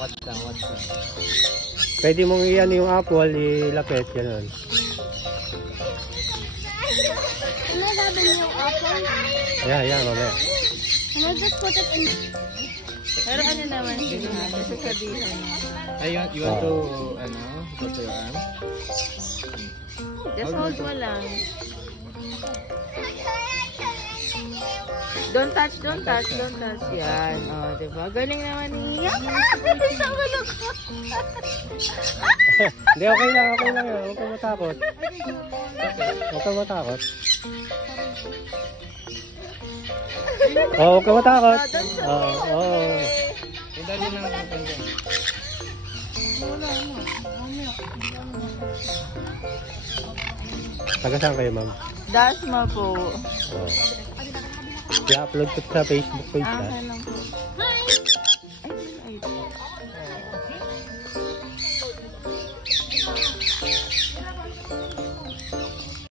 Watch lang. Pwede mong iyan yung apple, ilapit, gano'n. Ano sabi niyo yung apple? Yeah, mamaya. Can I just put it in? Pero ano naman sila, sasabihan. Ay, you want to, go to your arm? Just hold mo lang. Don't touch. Yan. O, diba? Galing naman niya. Hindi, okay lang yun. Huwag kang matakot. Oh, huwag kang matakot. Punta din lang ang punta. Taga saan kayo, ma'am? Dasma po. Oh. I-upload ko sa Facebook page. Lang po.